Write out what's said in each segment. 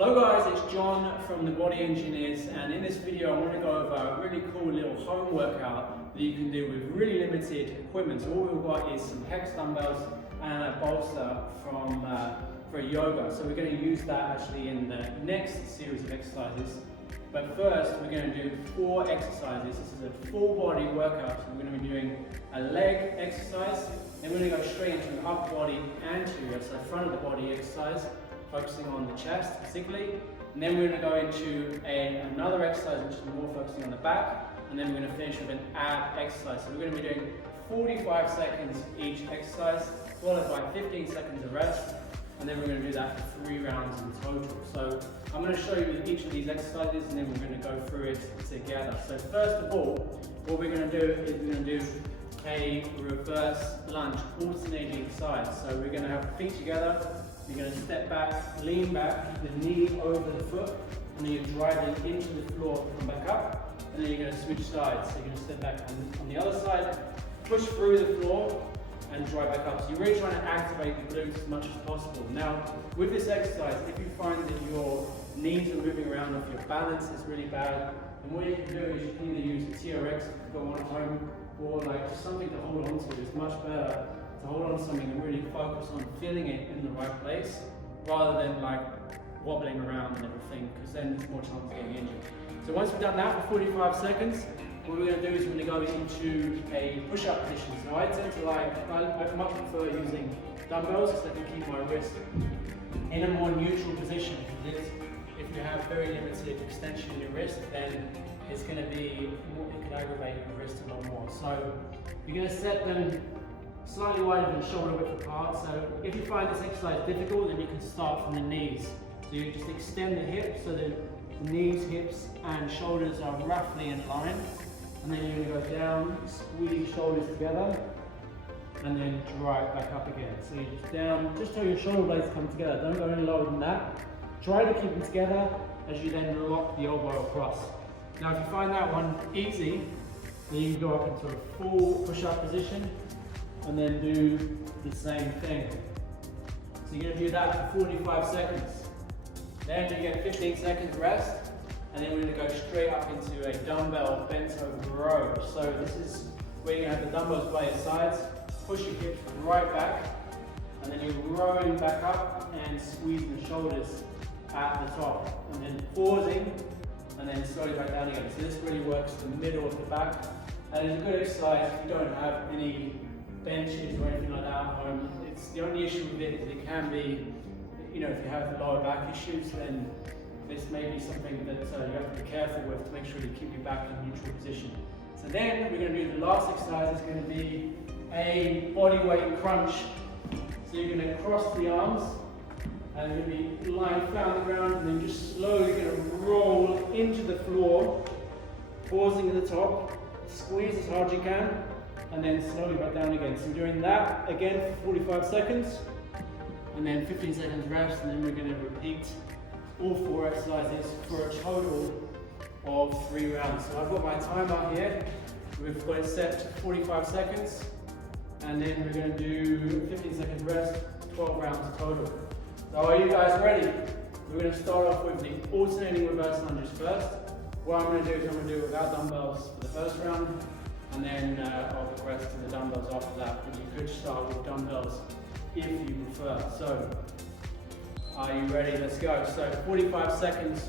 Hello guys, it's John from the Body Engineers, and in this video I want to go over a really cool little home workout that you can do with really limited equipment. So all we've got is some hex dumbbells and a bolster for yoga. So we're going to use that actually in the next series of exercises. But first we're going to do 4 exercises. This is a full body workout. So we're going to be doing a leg exercise, then we're going to go straight into an upper body anterior, so front of the body exercise, focusing on the chest particularly, and then we're going to go into another exercise which is more focusing on the back, and then we're going to finish with an ab exercise. So we're going to be doing 45 seconds each exercise, followed by 15 seconds of rest, and then we're going to do that for 3 rounds in total. So I'm going to show you each of these exercises and then we're going to go through it together. So first of all, what we're going to do is we're going to do a reverse lunge, alternating sides. So we're going to have feet together. You're going to step back, lean back, keep the knee over the foot, and then you're driving into the floor, come back up, and then you're going to switch sides. So you're going to step back on the other side, push through the floor, and drive back up. So you're really trying to activate the glutes as much as possible. Now, with this exercise, if you find that your knees are moving around, or if your balance is really bad, then what you can do is you can either use a TRX to go on home, or like just something to hold on to. It's much better to hold on to something and really focus on feeling it in the right place, rather than like wobbling around and everything, because then there's more chance of getting injured. So once we've done that for 45 seconds, what we're going to do is we're going to go into a push-up position. So I tend to I much prefer using dumbbells because I can keep my wrist in a more neutral position. If you have very limited extension in your wrist, then it's going to be more, it can aggravate your wrist a lot more. So you're going to set them slightly wider than shoulder width apart. So if you find this exercise difficult, then you can start from the knees. So you just extend the hips so that the knees, hips and shoulders are roughly in line. And then you're going to go down, squeeze shoulders together, and then drive back up again. So you're just down, just so your shoulder blades come together. Don't go any lower than that. Try to keep them together as you then lock the elbow across. Now if you find that one easy, then you can go up into a full push-up position and then do the same thing. So you're going to do that for 45 seconds. Then you get 15 seconds rest, and then we're going to go straight up into a dumbbell bent over row. So this is where you're going to have the dumbbells by your sides, push your hips right back, and then you're rowing back up and squeezing the shoulders at the top, and then pausing, and then slowly back down again. So this really works the middle of the back, and it's a good exercise if you don't have any benches or anything like that at home. It's the only issue with it is it can be, you know, if you have lower back issues, then this may be something that you have to be careful with to make sure you keep your back in a neutral position. So then we're going to do the last exercise. It's going to be a bodyweight crunch. So you're going to cross the arms, and you're going to be lying flat on the ground, and then just slowly going to roll into the floor, pausing at the top, squeeze as hard as you can, and then slowly back down again. So we're doing that again for 45 seconds, and then 15 seconds rest, and then we're going to repeat all 4 exercises for a total of 3 rounds. So I've got my timer here. We've got it set to 45 seconds, and then we're going to do 15 seconds rest, 12 rounds total. So are you guys ready? We're going to start off with the alternating reverse lunges first. What I'm going to do is I'm going to do it without dumbbells for the first round, and then I'll progress to the dumbbells after that. But you could start with dumbbells if you prefer. So are you ready? Let's go. So 45 seconds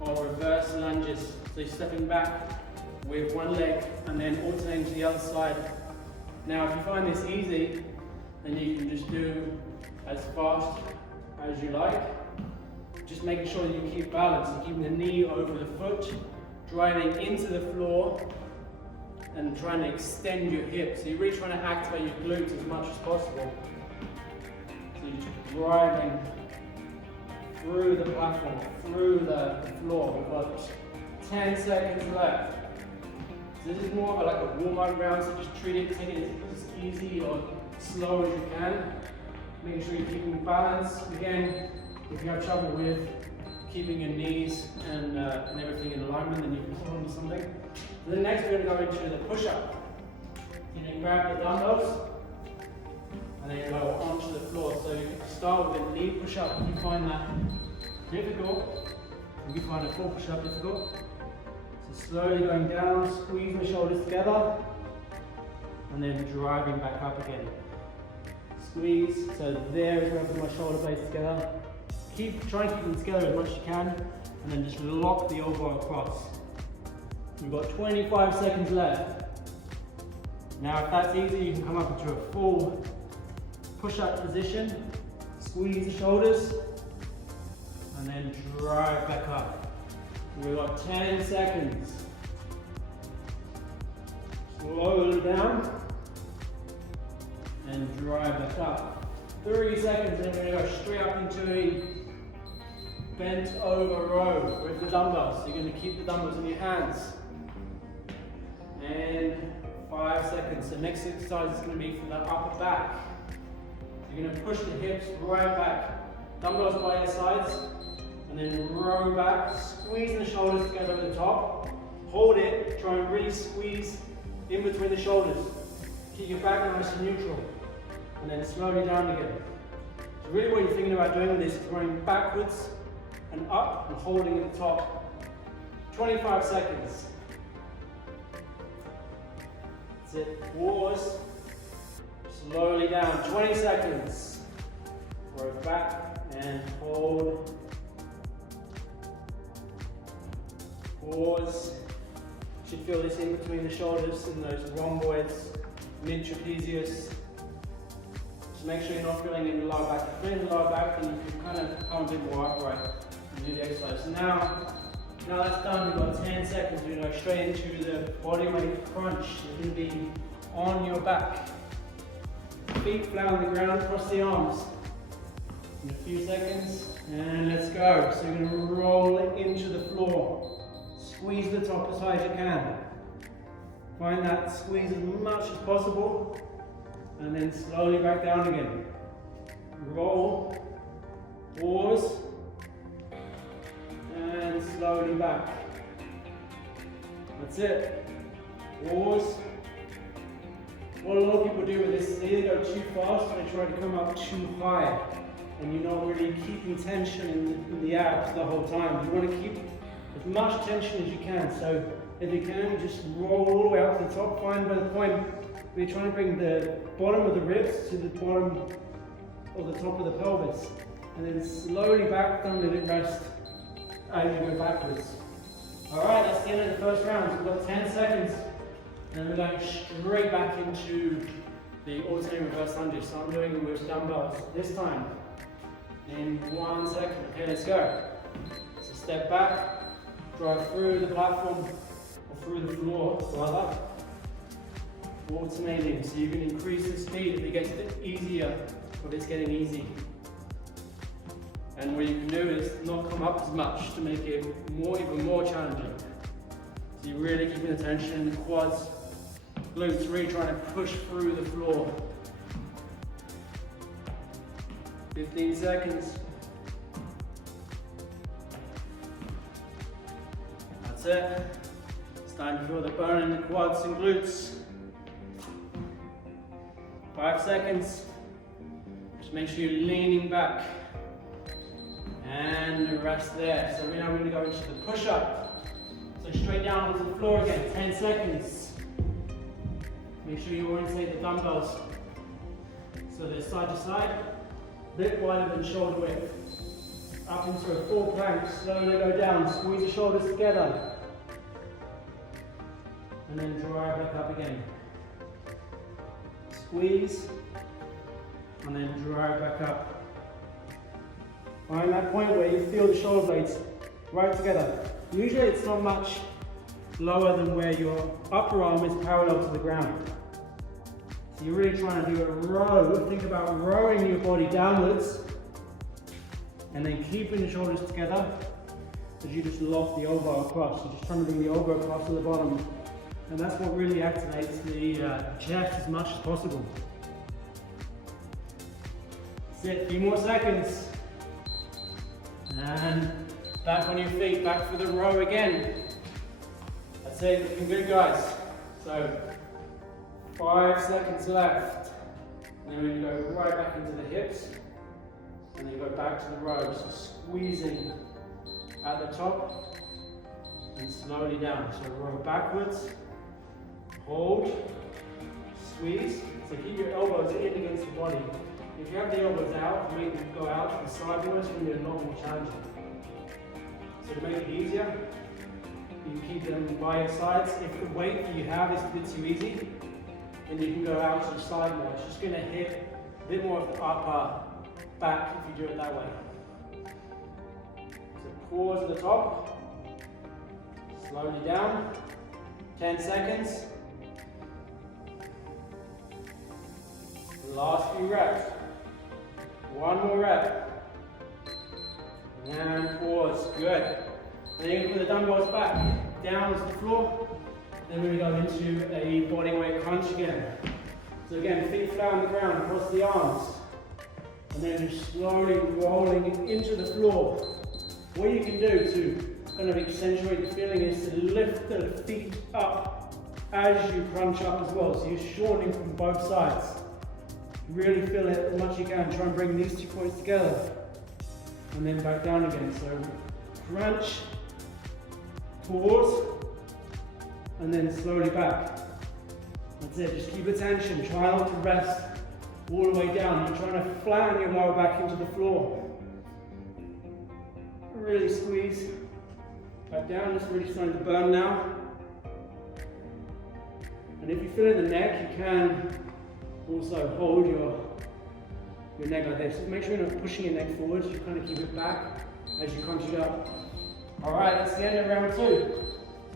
of reverse lunges. So you're stepping back with one leg and then alternating to the other side. Now if you find this easy, then you can just do as fast as you like. Just making sure that you keep balance, and keeping the knee over the foot, driving into the floor and trying to extend your hips. So you're really trying to activate your glutes as much as possible. So you're just driving through the platform, through the floor. We've got 10 seconds left. So this is more of like a warm-up round, so just treat it, take it as easy or slow as you can. Making sure you're keeping balance. Again, if you have trouble with keeping your knees and everything in alignment, then you can hold on to something. So then next we're going to go into the push-up. You can grab the dumbbells, and then you go onto the floor. So you can start with a knee push-up if you find that difficult, if you find a full push-up difficult, so slowly going down, squeezing the shoulders together, and then driving back up again. Squeeze, so there is where I put my shoulder blades together. Try and keep them together as much as you can, and then just lock the elbow across. You've got 25 seconds left. Now if that's easy, you can come up into a full push-up position, squeeze the shoulders, and then drive back up. We've got 10 seconds. Slowly down, and drive back up. 3 seconds, then we're going to go straight up into a bent over row with the dumbbells. So you're going to keep the dumbbells in your hands. And 5 seconds. The next exercise is going to be for the upper back. So you're going to push the hips right back. Dumbbells by your sides, and then row back, squeezing the shoulders together at the top. Hold it, try and really squeeze in between the shoulders. Keep your back nice and neutral. And then slowly down again. So really what you're thinking about doing with this is going backwards and up and holding at the top. 25 seconds. That's it. Pause. Slowly down. 20 seconds. Row back and hold. Pause. You should feel this in between the shoulders and those rhomboids, mid-trapezius. Just make sure you're not feeling in the lower back. If you're feeling the lower back, then you can kind of come a bit more upright and do the exercise. So now that's done, we've got 10 seconds. We're going to go straight into the bodyweight crunch. You're going to be on your back. Feet flat on the ground, cross the arms. In a few seconds, and let's go. So you're going to roll into the floor. Squeeze the top as high as you can. Find that squeeze as much as possible, and then slowly back down again. Roll, pause, and slowly back. That's it. Pause. What a lot of people do with this is they either go too fast or they try to come up too high, and you're not really keeping tension in the abs the whole time. You want to keep as much tension as you can. So if you can, just roll all the way up to the top. Find by the point where you're trying to bring the bottom of the ribs to the bottom of the top of the pelvis, and then slowly back, don't let it rest as you go backwards. Alright, that's the end of the first round. So we've got 10 seconds, and we're going straight back into the alternating reverse lunges. So I'm doing it with dumbbells this time in 1 second. Okay, let's go. So step back, drive through the platform or through the floor, rather. Alternating, so you can increase the speed if it gets a bit easier, but it's getting easy. And what you can do is not come up as much to make it even more challenging. So you're really keeping the tension in the quads, glutes, really trying to push through the floor. 15 seconds. That's it. It's time to feel the burn in the quads and glutes. 5 seconds. Just make sure you're leaning back. And rest there. So now we're going to go into the push-up. So straight down onto the floor again. 10 seconds. Make sure you orientate the dumbbells so they're side to side, a bit wider than shoulder width. Up into a full plank. Slowly go down. Squeeze the shoulders together. And then drive back up again. Squeeze. And then drive back up. Find that point where you feel the shoulder blades right together. Usually it's not much lower than where your upper arm is parallel to the ground. So you're really trying to do a row. Think about rowing your body downwards and then keeping the shoulders together as you just lock the elbow across. You're just trying to bring the elbow across to the bottom. And that's what really activates the chest as much as possible. That's it, a few more seconds. And back on your feet, back for the row again. That's it, looking good guys. So 5 seconds left. And then we're going to go right back into the hips. And then go back to the row, so squeezing at the top and slowly down. So row backwards, hold, squeeze. So keep your elbows in against the body. If you have the elbows out, make them go out to the sideways, it's going to be a lot more challenging. So to make it easier, you keep them by your sides. If the weight that you have is a bit too easy, then you can go out to the side more. It's just going to hit a bit more of the upper back if you do it that way. So pause at the top, slowly down, 10 seconds. Last few reps. One more rep. And pause. Good. Then you can put the dumbbells back down to the floor. Then we're going to go into a bodyweight crunch again. So again, feet flat on the ground, across the arms. And then just slowly rolling into the floor. What you can do to kind of accentuate the feeling is to lift the feet up as you crunch up as well. So you're shortening from both sides. Really feel it as much as you can. Try and bring these 2 points together. And then back down again. So crunch, pause, and then slowly back. That's it. Just keep attention. Try not to rest all the way down. You're trying to flatten your lower back into the floor. Really squeeze. Back down. It's really starting to burn now. And if you feel in the neck, you can also hold your neck like this. Just make sure you're not pushing your neck forward. You kind of keep it back as you crunch it up. All right, that's the end of round 2.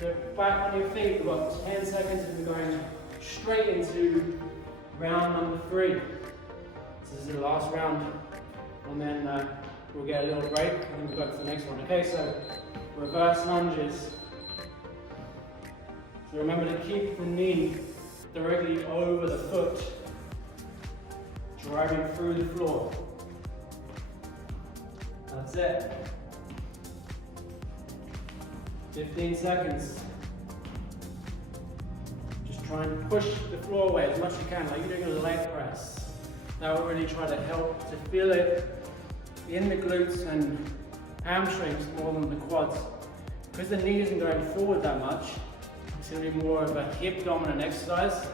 So back on your feet. We've got 10 seconds and we're going straight into round number 3. So this is the last round, and then we'll get a little break and then we'll go to the next one. Okay, so reverse lunges. So remember to keep the knee directly over the foot, driving through the floor. That's it. 15 seconds. Just try and push the floor away as much as you can, like you're doing a leg press. That will really try to help to feel it in the glutes and hamstrings more than the quads. Because the knee isn't going forward that much, it's going to be more of a hip dominant exercise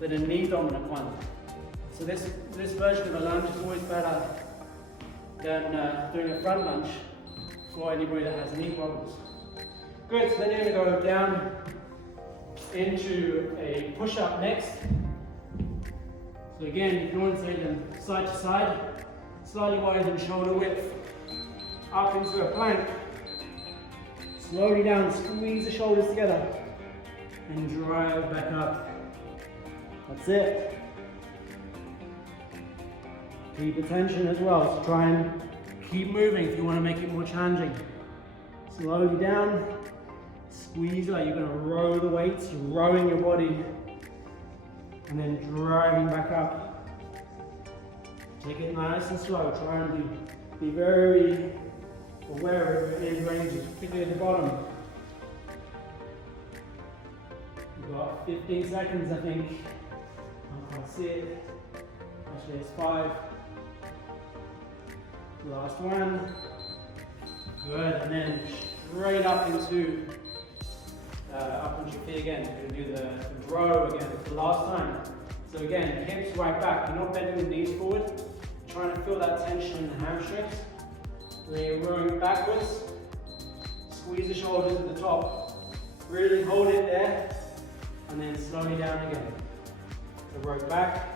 than a knee dominant one. So this version of a lunge is always better than doing a front lunge for anybody that has knee problems. Good, so then you're going to go down into a push-up next. So again, if you want to take them side to side, slightly wider than shoulder width, up into a plank. Slowly down, squeeze the shoulders together, and drive back up. That's it. Keep attention as well, so try and keep moving if you want to make it more challenging. Slowly down, squeeze like you're going to row the weights, you're rowing your body, and then driving back up. Take it nice and slow, try and be very aware of your end ranges, particularly at the bottom. You've got 15 seconds, I think. I can't see it. Actually, it's 5. Last one. Good, and then straight up into your feet again. You're going to do the row again for the last time. So again, hips right back. You're not bending the knees forward. You're trying to feel that tension in the hamstrings. Then you're rowing backwards. Squeeze the shoulders at the top. Really hold it there. And then slowly down again. So row back.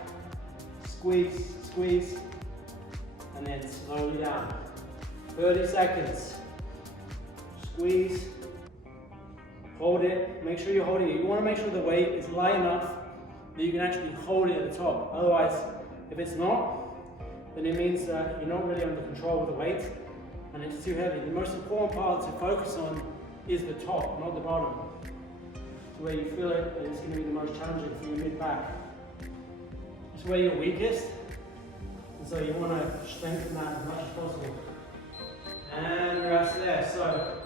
Squeeze, squeeze. And then slowly down. 30 seconds. Squeeze. Hold it. Make sure you're holding it. You want to make sure the weight is light enough that you can actually hold it at the top. Otherwise, if it's not, then it means that you're not really under control of the weight and it's too heavy. The most important part to focus on is the top, not the bottom. It's where you feel it, and it's going to be the most challenging for your mid-back. It's where you're weakest, and so you want to strengthen that as much as possible. And rest there. So,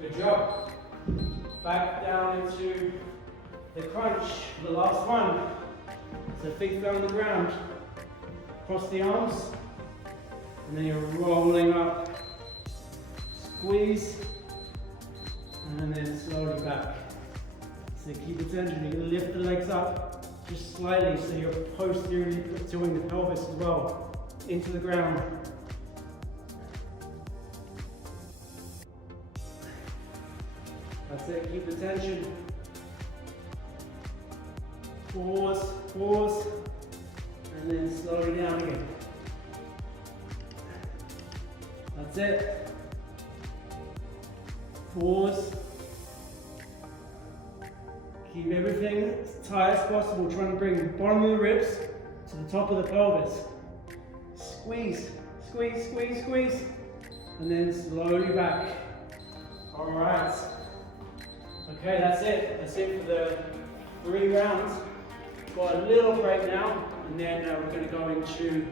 good job. Back down into the crunch, the last one. So feet flat on the ground, cross the arms, and then you're rolling up, squeeze, and then slowly back. So keep attention, you can lift the legs up just slightly so you're posteriorly pulling the pelvis as well into the ground. That's it, keep the tension. Pause, pause, and then slowly down again. That's it. Pause. Keep everything as tight as possible. Try and bring the bottom of the ribs to the top of the pelvis. Squeeze, squeeze, squeeze, squeeze. And then slowly back. All right. Okay, that's it. That's it for the 3 rounds. Got a little break now, and then we're going to go into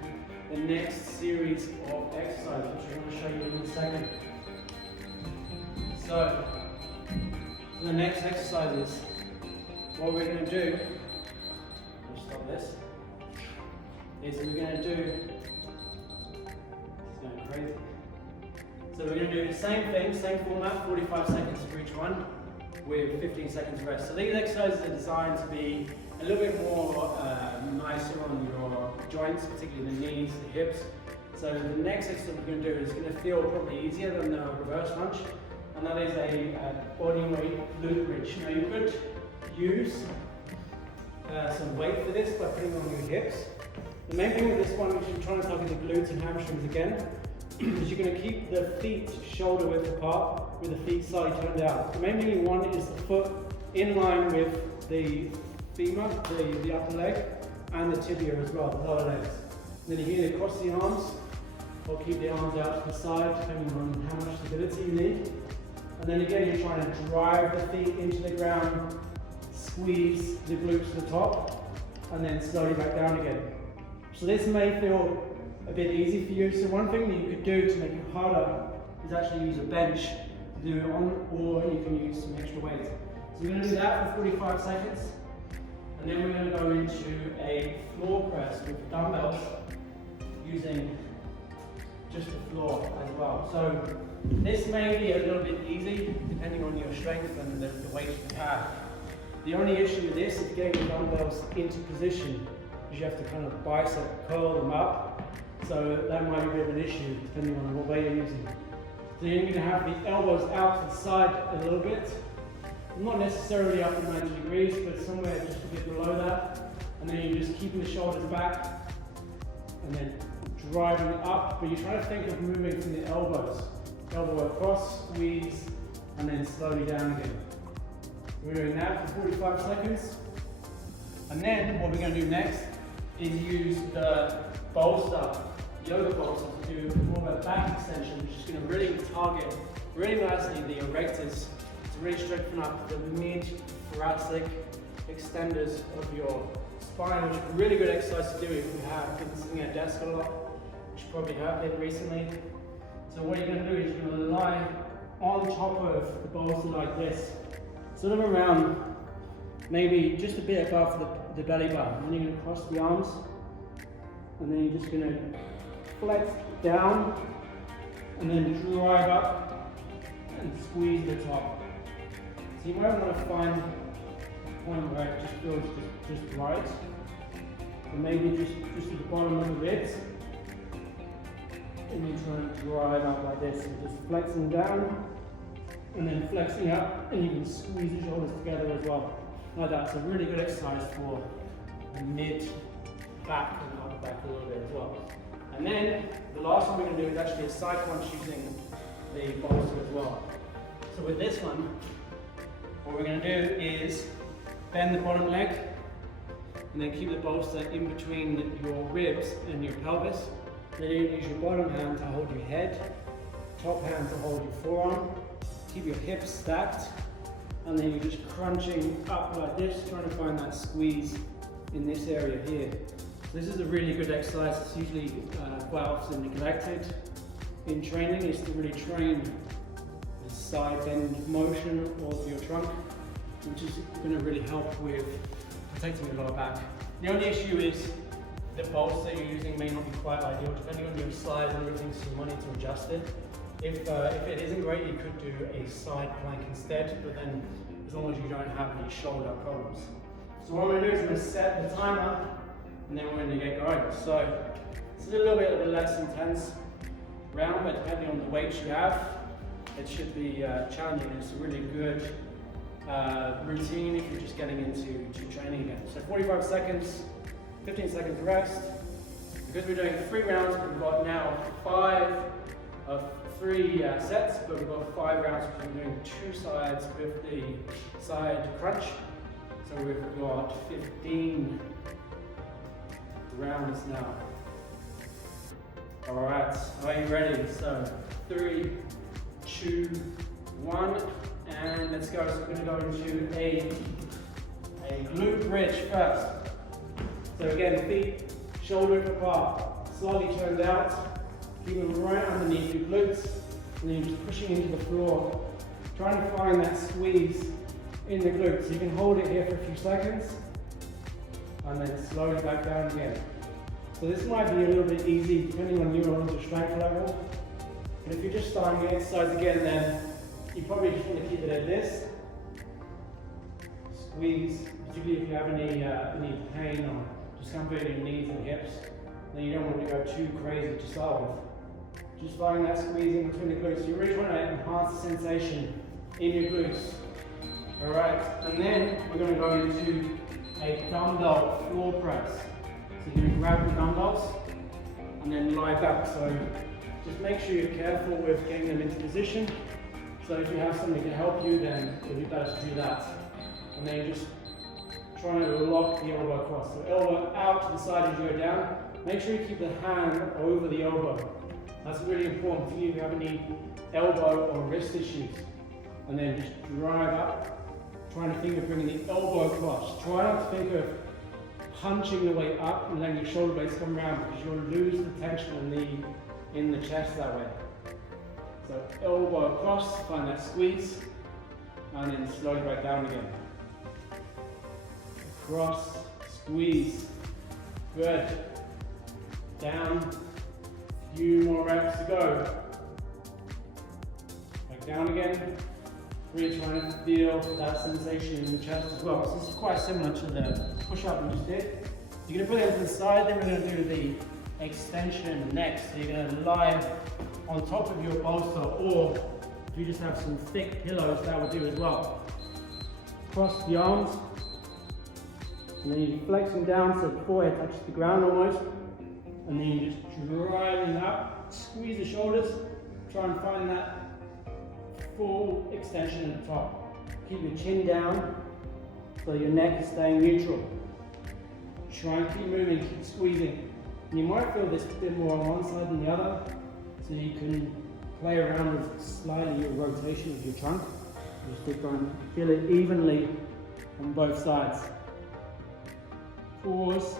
the next series of exercises, which I'm going to show you in a second. So, for the next exercises, what we're going to do, let's stop this, is we're going to do, it's going crazy. So we're going to do the same thing, same format, 45 seconds for each one, with 15 seconds rest. So these exercises are designed to be a little bit more nicer on your joints, particularly the knees, the hips. So the next exercise we're going to do is going to feel probably easier than the reverse lunge, and that is a bodyweight glute bridge. Now you could use some weight for this by putting on your hips. The main thing with this one, which you're trying to target the glutes and hamstrings again, is you're going to keep the feet shoulder width apart with the feet slightly turned out. The main thing you want is the foot in line with the femur, the upper leg, and the tibia as well, the lower legs. And then you either cross the arms or keep the arms out to the side, depending on how much stability you need. And then again, you're trying to drive the feet into the ground, squeeze the glutes to the top, and then slowly back down again. So this may feel a bit easy for you. So one thing that you could do to make it harder is actually use a bench to do it on, or you can use some extra weight. So we're going to do that for 45 seconds. And then we're going to go into a floor press with dumbbells using just the floor as well. So this may be a little bit easy depending on your strength and the weight you have. The only issue with this is getting the dumbbells into position, because you have to kind of bicep curl them up. So that might be a bit of an issue depending on what weight you're using. So you're going to have the elbows out to the side a little bit. Not necessarily up at 90 degrees, but somewhere just a bit below that. And then you're just keeping the shoulders back and then driving up. But you're trying to think of moving from the elbows. Elbow across, squeeze, and then slowly down again. We're doing that for 45 seconds. And then what we're going to do next is use the bolster, yoga bolster, to do more of a back extension, which is going to really target really nicely the erectors, to really strengthen up the mid-thoracic extenders of your spine, which is a really good exercise to do if you have been sitting at a desk a lot, which you probably have been recently. So what you're going to do is you're going to lie on top of the bolster like this, sort of around maybe just a bit above the belly button. And then you're going to cross the arms, and then you're just going to flex down and then drive up and squeeze the top. So you might want to find a point where it just feels just right. So maybe just at the bottom of the ribs. And you're trying to drive up like this. So just flexing down and then flexing up, and you can squeeze the shoulders together as well. Like that. It's a really good exercise for the mid back and upper back a little bit as well. And then the last one we're going to do is actually a side crunch using the bolster as well. So with this one, what we're going to do is bend the bottom leg and then keep the bolster in between your ribs and your pelvis. Then you use your bottom hand to hold your head, top hand to hold your forearm, keep your hips stacked, and then you're just crunching up like this, trying to find that squeeze in this area here. This is a really good exercise. It's usually quite often neglected in training, is to really train the side bend motion of your trunk, which is going to really help with protecting your lower back. The only issue is the bolster you're using may not be quite ideal, depending on your size and everything, so you might need to adjust it. If it isn't great, you could do a side plank instead, but then as long as you don't have any shoulder problems. So what I'm going to do is I'm going to set the timer, and then we're going to get going. So it's a little bit of a less intense round, but depending on the weight you have, it should be challenging. It's a really good routine if you're just getting into training again. So 45 seconds, 15 seconds rest. Because we're doing 3 rounds, we've got now 5 of 3 sets, but we've got 5 rounds because we're doing 2 sides with the side crunch. So we've got 15 rounds now. Alright, are you ready? So 3, 2, 1, and let's go. So we're going to go into a glute bridge first. So again, feet shoulder width apart, slightly turned out, keep them right underneath your glutes, and then you're just pushing into the floor, trying to find that squeeze in the glutes. So you can hold it here for a few seconds, and then slowly back down again. So this might be a little bit easy depending on your strength level, but if you're just starting the exercise again, then you probably just want to keep it at this. Squeeze, particularly if you have any pain or discomfort in your knees and hips, then you don't want to go too crazy to start with. Just finding that squeeze in between the glutes. You really want to enhance the sensation in your glutes. Alright, and then we're going to go into a dumbbell floor press. So you're going to grab the dumbbells and then lie back. So just make sure you're careful with getting them into position. So if you have somebody to help you, then it'll be better to do that. And then just try to lock the elbow across. So elbow out to the side as you go down. Make sure you keep the hand over the elbow. That's really important if you have any elbow or wrist issues. And then just drive up. Trying to think of bringing the elbow across. Try not to think of punching the way up and letting your shoulder blades come around, because you'll lose the tension in the chest that way. So elbow across, find that squeeze, and then slowly back down again. Across, squeeze. Good. Down. Few more reps to go. Back down again. Really trying to feel that sensation in the chest as well. So this is quite similar to the push-up we just did. You're going to put it to the side, then we're going to do the extension next. So you're going to lie on top of your bolster, or if you just have some thick pillows, that would do as well. Cross the arms, and then you're flexing down so the forehead touches the ground almost, and then you're just driving up, squeeze the shoulders, try and find that full extension at the top. Keep your chin down so your neck is staying neutral. Try and keep moving, keep squeezing. And you might feel this a bit more on one side than the other, so you can play around with slightly your rotation of your trunk. Just try and feel it evenly on both sides. Pause,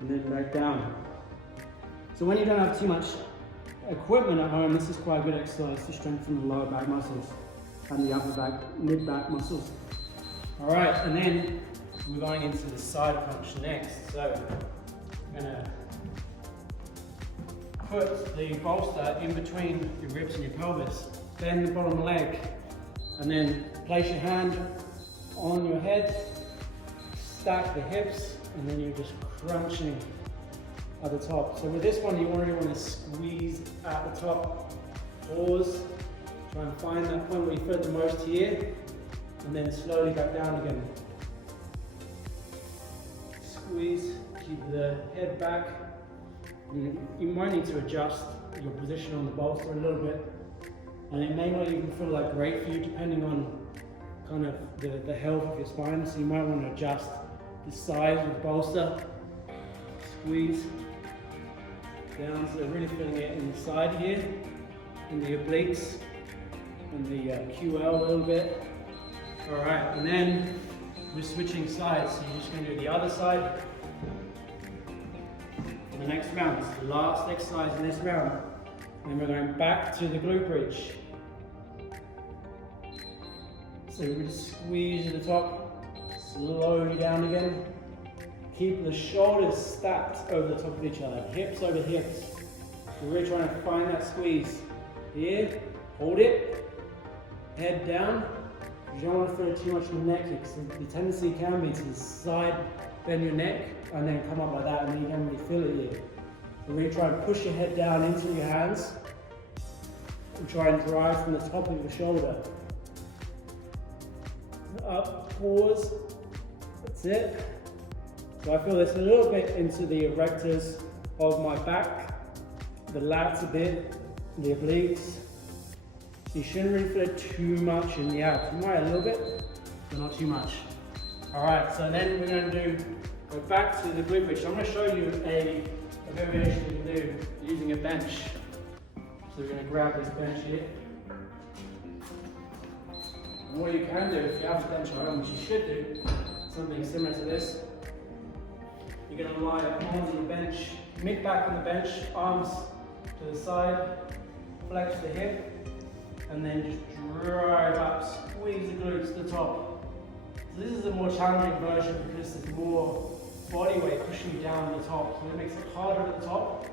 and then back down. So when you don't have too much equipment at home, this is quite a good exercise to strengthen the lower back muscles and the upper back, mid-back muscles. All right, and then we're going into the side crunch next. So I'm gonna put the bolster in between your ribs and your pelvis, bend the bottom leg, and then place your hand on your head, stack the hips, and then you're just crunching at the top. So with this one, you really want to squeeze at the top. Pause, try and find that point where you feel the most here, and then slowly back down again. Squeeze, keep the head back. You might need to adjust your position on the bolster a little bit, and it may not even feel like great for you depending on kind of the health of your spine, so you might want to adjust the size of the bolster. Squeeze down, so really feeling it in the side here, in the obliques, and the QL a little bit. Alright, and then we're switching sides, so you're just going to do the other side for the next round. This is the last exercise in this round. And we're going back to the glute bridge. So we just squeeze at the top, slowly down again. keep the shoulders stacked over the top of each other, hips over hips. So we're really trying to find that squeeze. Here, hold it, head down. You don't want to feel it too much in the neck here, because the tendency can be to side bend your neck and then come up like that, and then you don't really feel it here. So really try and push your head down into your hands and try and drive from the top of your shoulder. Up, pause, that's it. So I feel this a little bit into the erectors of my back, the lats a bit, the obliques. You shouldn't really feel it too much in the abs. You might a little bit, but not too much. All right, so then we're going to go back to the glute bridge. So I'm going to show you a variation you can do using a bench. So we're going to grab this bench here. And what you can do, if you have a bench at home, which you should do, something similar to this, you're going to lie on the bench, mid back on the bench, arms to the side, flex the hip, and then just drive up, squeeze the glutes to the top. So this is a more challenging version because there's more body weight pushing you down the top, so it makes it harder at the top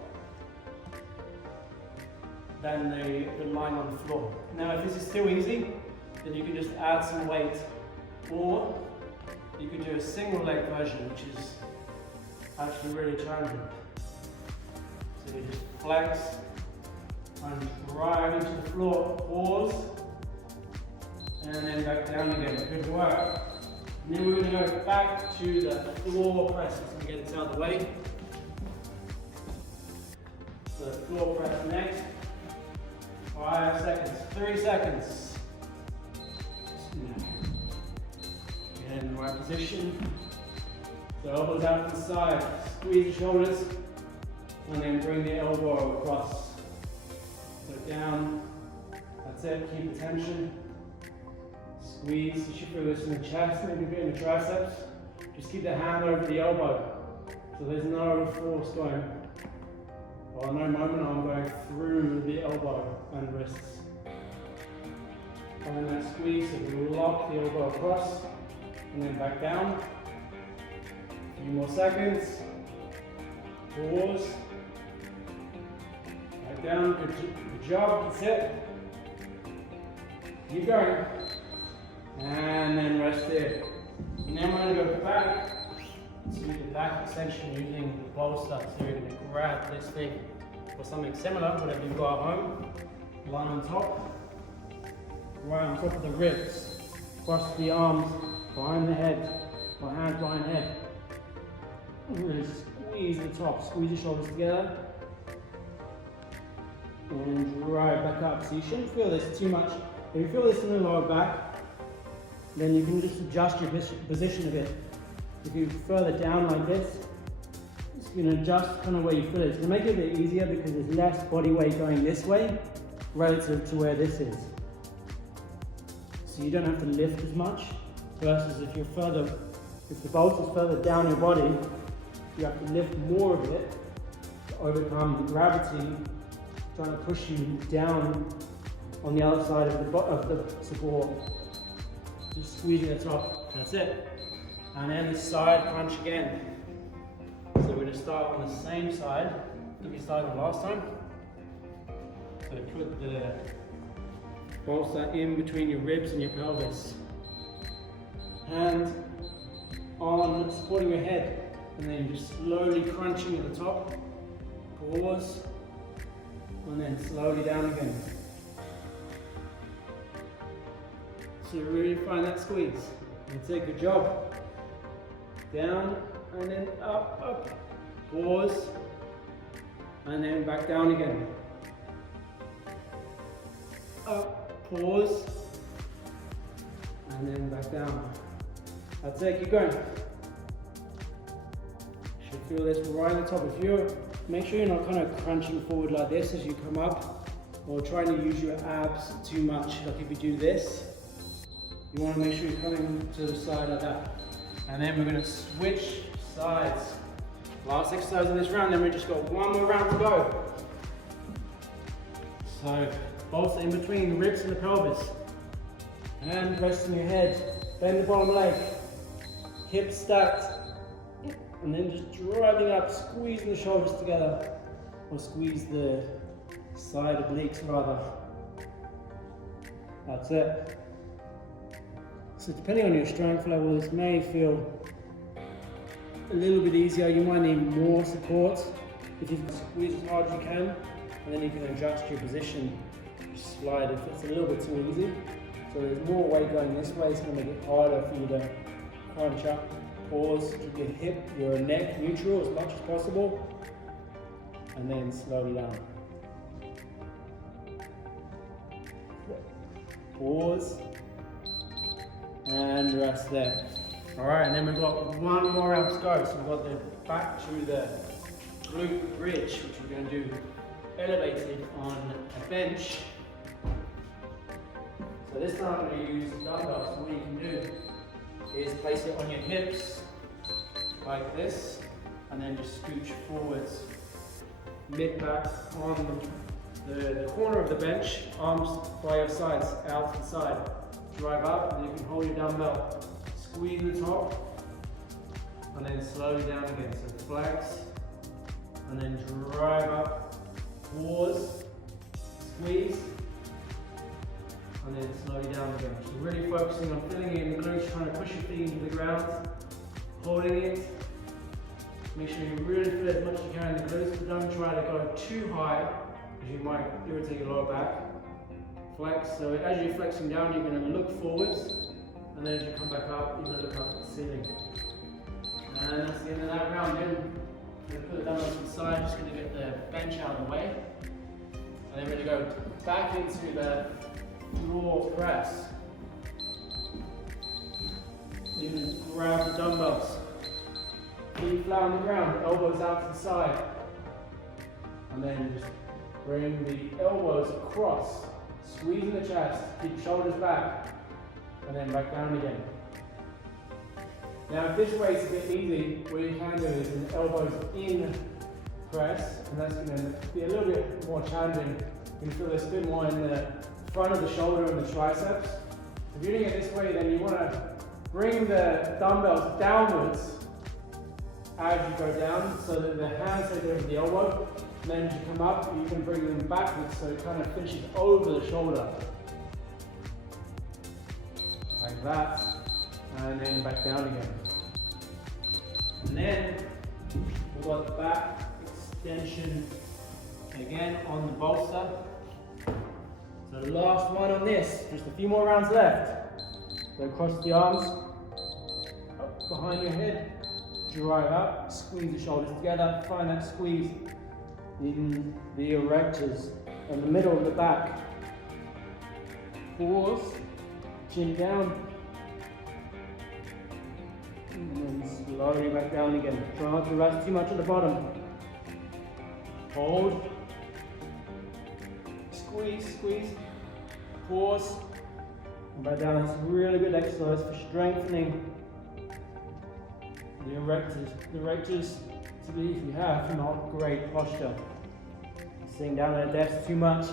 than the line on the floor. Now if this is still easy, then you can just add some weight, or you can do a single leg version, which is actually really challenging. So you just flex and drive into the floor, pause, and then back down again. Good work. And then we're going to go back to the floor press. So we get this out of the way. So the floor press next. 5 seconds, 3 seconds. Get in the right position. So elbows out to the side, squeeze the shoulders, and then bring the elbow across. So down, that's it, keep the tension. Squeeze, you should feel this in the chest, maybe a bit in the triceps. Just keep the hand over the elbow. So there's no force going, or no moment I'm going through the elbow and wrists. And then that squeeze, so you lock the elbow across, and then back down. A few more seconds. Pause. Back down, good job, that's it. Keep going. And then rest here. And then we're going to go back to the back extension using the bolster. So you're going to grab this thing or something similar, whatever you've got at home. Line on top. Right on top of the ribs. Cross the arms behind the head. Or hands behind the head. Really squeeze the top, squeeze the shoulders together. And drive back up. So you shouldn't feel this too much. If you feel this in the lower back, then you can just adjust your position a bit. If you further down like this, it's going to adjust kind of where you feel it. It's going to make it a bit easier because there's less body weight going this way relative to where this is. So you don't have to lift as much, versus if the bolt is further down your body, you have to lift more of it to overcome the gravity trying to push you down on the other side of the support. Just squeezing the top, that's it. And then the side crunch again. So we're going to start on the same side that we started on last time. So put the bolster in between your ribs and your pelvis. Hand on supporting your head, and then just slowly crunching at the top. Pause, and then slowly down again. So you really find that squeeze. That's it, good job. Down, and then up, up. Pause, and then back down again. Up, pause, and then back down. That's it, keep going. You should feel this right on the top. Make sure you're not kind of crunching forward like this as you come up, or trying to use your abs too much. Like if you do this, you want to make sure you're coming to the side like that. And then we're going to switch sides. Last exercise of this round, then we just got one more round to go. So, bolster in between the ribs and the pelvis. Hand resting your head, bend the bottom leg. Hips stacked, And then just driving up, squeezing the shoulders together, or squeeze the side obliques rather. That's it. So depending on your strength level, this may feel a little bit easier. You might need more support. If you squeeze as hard as you can, and then you can adjust your position, slide if it's a little bit too easy. So there's more weight going this way, it's going to make it harder for you to crunch up. Pause, keep your hip, your neck neutral as much as possible, and then slowly down. Pause, and rest there. All right, and then we've got one more round to go. So we've got the back to the glute bridge, which we're going to do elevated on a bench. So this time I'm going to use dumbbells. So what you can do is place it on your hips like this, and then just scooch forwards, mid back on the corner of the bench, arms by your sides, out to the side. Drive up, and you can hold your dumbbell, squeeze the top, and then slowly down again. So flex, and then drive up, pause, squeeze, and then slowly down again. So really focusing on filling in the glutes, trying to push your feet into the ground, holding it. Make sure you really feel as much as you can in the glutes, but don't try to go too high, because you might irritate your lower back. Flex, so as you're flexing down, you're going to look forwards, and then as you come back up, you're going to look up at the ceiling. And that's the end of that round. Then I'm going to put the dumbbells to the side, just going to get the bench out of the way. And then we're going to go back into the floor press. You're going to grab the dumbbells, feet flat on the ground, elbows out to the side. And then just bring the elbows across, squeezing the chest, keep shoulders back, and then back down again. Now if this weight's a bit easy, what you can do is an elbows in press, and that's going to be a little bit more challenging. You can feel this a bit more in the front of the shoulder and the triceps. If you're doing it this way, then you want to bring the dumbbells downwards as you go down, so that the hands stay over the elbow. And then as you come up, you can bring them backwards, so it kind of finishes over the shoulder. Like that. And then back down again. And then we've got the back extension again on the bolster. So the last one on this, just a few more rounds left. So across the arms, up behind your head, drive up, squeeze the shoulders together, find that squeeze in the erectors and the middle of the back. Pause, chin down, and then slowly back down again. Try not to rest too much at the bottom. Hold, squeeze, squeeze, pause, and back down. It's a really good exercise for strengthening the erectors. The erectors, to be, if you have not great posture. Sitting down at a desk too much.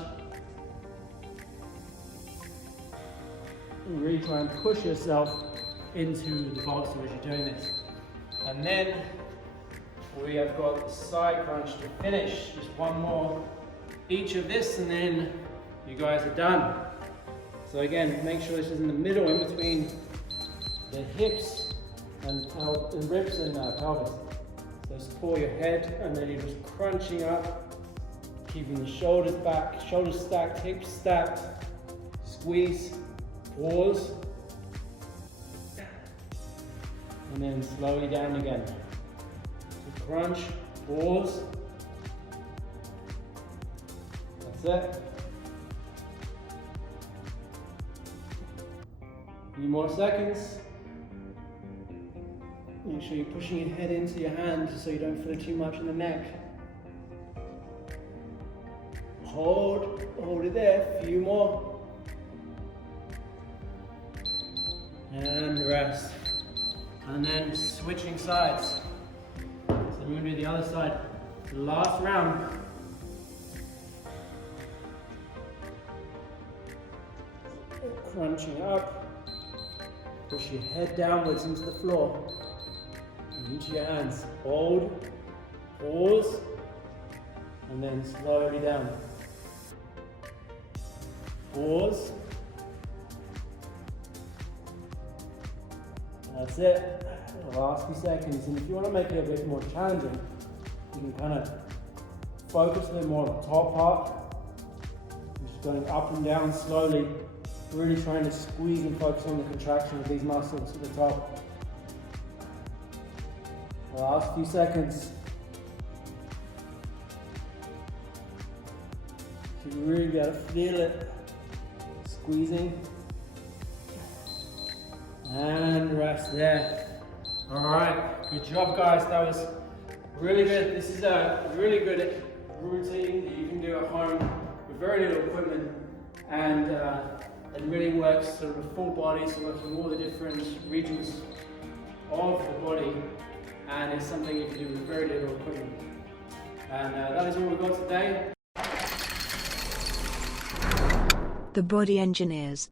And really try and push yourself into the bolster as you're doing this. And then we have got the side crunch to finish. Just one more each of this, and then you guys are done. So again, make sure this is in the middle, in between the hips and ribs and pelvis. So support your head, and then you're just crunching up, keeping the shoulders back, shoulders stacked, hips stacked, squeeze, pause, and then slowly down again. So crunch, pause, that's it. A few more seconds. Make sure you're pushing your head into your hand so you don't feel it too much in the neck. Hold it there, a few more. And rest. And then switching sides. So we're going to do the other side. The last round. Crunching up. Push your head downwards into the floor. Into your hands. Hold, pause, and then slowly down. Pause. That's it. The last few seconds. And if you want to make it a bit more challenging, you can kind of focus a bit more on the top part. Just going up and down slowly, really trying to squeeze and focus on the contraction of these muscles at the top. The last few seconds. You should really be able to feel it. Squeezing. And rest there. Alright, good job guys, that was really good. This is a really good routine that you can do at home with very little equipment, and it really works sort of a full body, so working all the different regions of the body, and it's something you can do with very little equipment. And that is all we've got today. The Body Engineers.